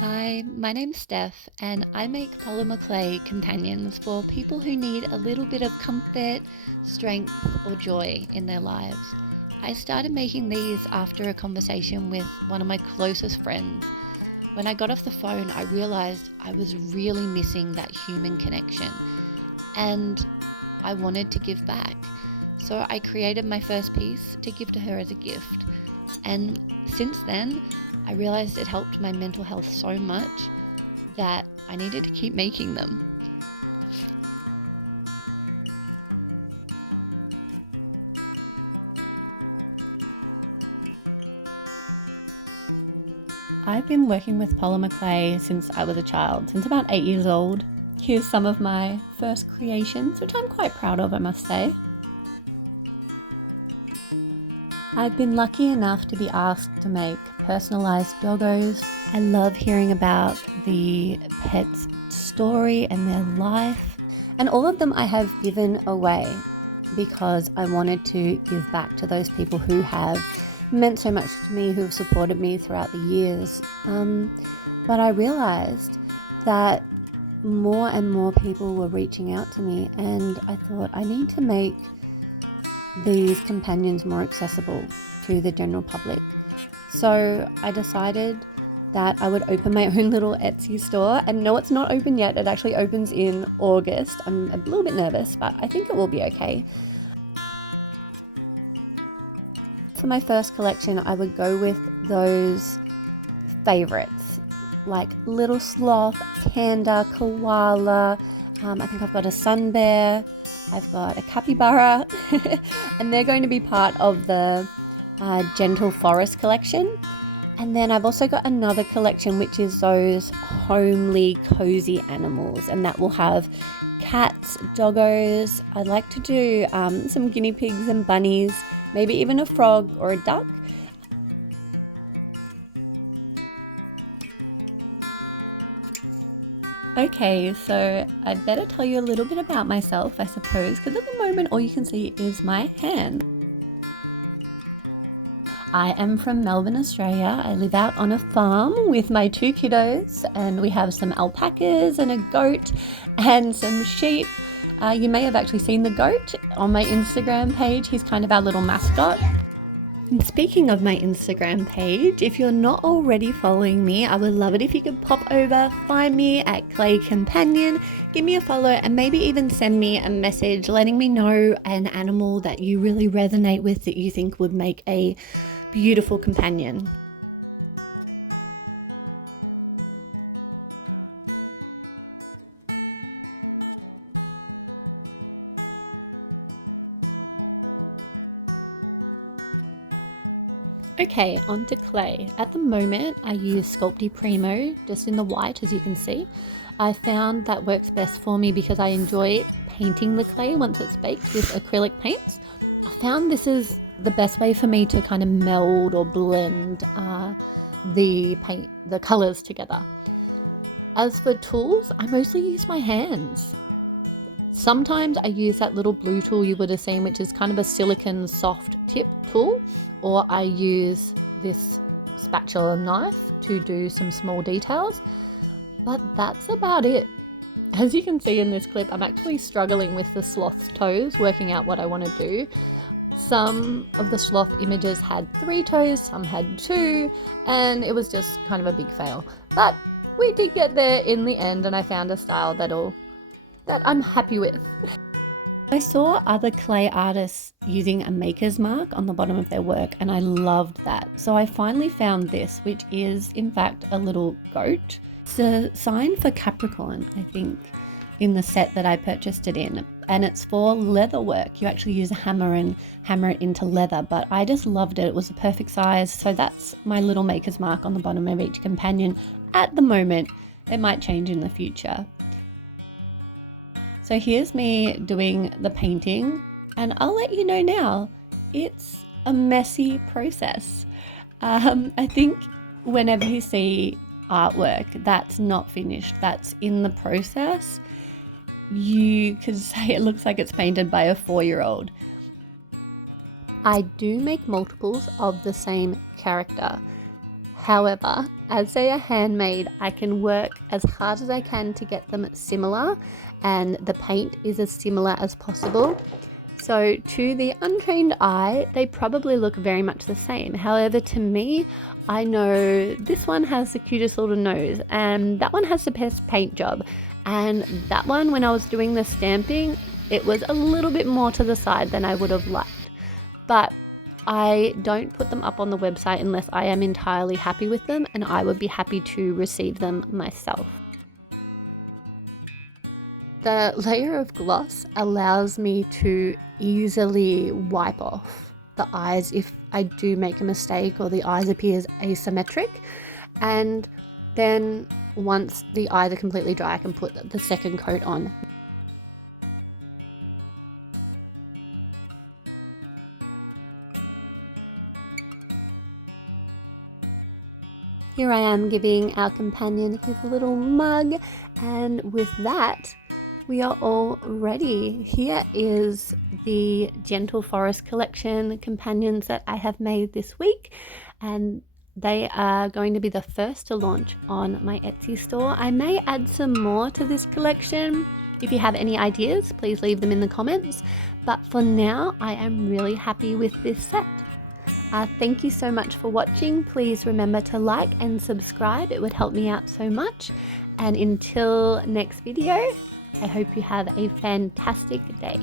Hi, my name's Steph, and I make polymer clay companions for people who need a little bit of comfort, strength, or joy in their lives. I started making these after a conversation with one of my closest friends. When I got off the phone, I realized I was really missing that human connection, and I wanted to give back. So I created my first piece to give to her as a gift. And since then, I realized it helped my mental health so much that I needed to keep making them. I've been working with polymer clay since I was a child, since about 8 years old. Here's some of my first creations, which I'm quite proud of, I must say. I've been lucky enough to be asked to make personalised doggos. I love hearing about the pet's story and their life. And all of them I have given away because I wanted to give back to those people who have meant so much to me, who have supported me throughout the years. But I realised that more and more people were reaching out to me, and I thought I need to make these companions more accessible to the general public. So I decided that I would open my own little Etsy store, and no, it's not open yet. It actually opens in August. I'm a little bit nervous, but I think it will be okay. For my first collection, I would go with those favorites like little sloth, panda, koala. I think I've got a sun bear. I've got a capybara, and they're going to be part of the Gentle Forest collection. And then I've also got another collection, which is those homely, cozy animals, and that will have cats, doggos. I'd like to do some guinea pigs and bunnies, maybe even a frog or a duck. Okay, so I'd better tell you a little bit about myself, I suppose, because at the moment all you can see is my hand. I am from Melbourne, Australia. I live out on a farm with my 2 kiddos, and we have some alpacas and a goat and some sheep. You may have actually seen the goat on my Instagram page. He's kind of our little mascot. And speaking of my Instagram page, if you're not already following me, I would love it if you could pop over, find me at ClayCompanion, give me a follow, and maybe even send me a message letting me know an animal that you really resonate with that you think would make a beautiful companion. Okay, on to clay. At the moment, I use Sculpey Primo, just in the white, as you can see. I found that works best for me because I enjoy painting the clay once it's baked with acrylic paints. I found this is the best way for me to kind of meld or blend the colors together. As for tools, I mostly use my hands. Sometimes I use that little blue tool you would have seen, which is kind of a silicone soft tip tool, or I use this spatula knife to do some small details, but that's about it. As you can see in this clip, I'm actually struggling with the sloth's toes, working out what I want to do. Some of the sloth images had 3 toes, some had 2, and it was just kind of a big fail. But we did get there in the end, and I found a style that I'm happy with. I saw other clay artists using a maker's mark on the bottom of their work, and I loved that. So I finally found this, which is in fact a little goat. It's a sign for Capricorn, I think, in the set that I purchased it in, and it's for leather work. You actually use a hammer and hammer it into leather, but I just loved it. It was the perfect size. So that's my little maker's mark on the bottom of each companion at the moment. It might change in the future. So here's me doing the painting, and I'll let you know now, it's a messy process. I think whenever you see artwork that's not finished, that's in the process, you could say it looks like it's painted by a 4-year-old. I do make multiples of the same character. However, as they are handmade, I can work as hard as I can to get them similar, and the paint is as similar as possible. So to the untrained eye, they probably look very much the same. However, to me, I know this one has the cutest little nose, and that one has the best paint job. And that one, when I was doing the stamping, it was a little bit more to the side than I would have liked. But I don't put them up on the website unless I am entirely happy with them, and I would be happy to receive them myself. The layer of gloss allows me to easily wipe off the eyes if I do make a mistake or the eyes appears asymmetric. And then once the eyes are completely dry, I can put the second coat on. Here I am giving our companion his little mug, and with that, we are all ready. Here is the Gentle Forest collection companions that I have made this week, and they are going to be the first to launch on my Etsy store. I may add some more to this collection. If you have any ideas, please leave them in the comments. But for now, I am really happy with this set. Thank you so much for watching. Please remember to like and subscribe. It would help me out so much. And until next video, I hope you have a fantastic day.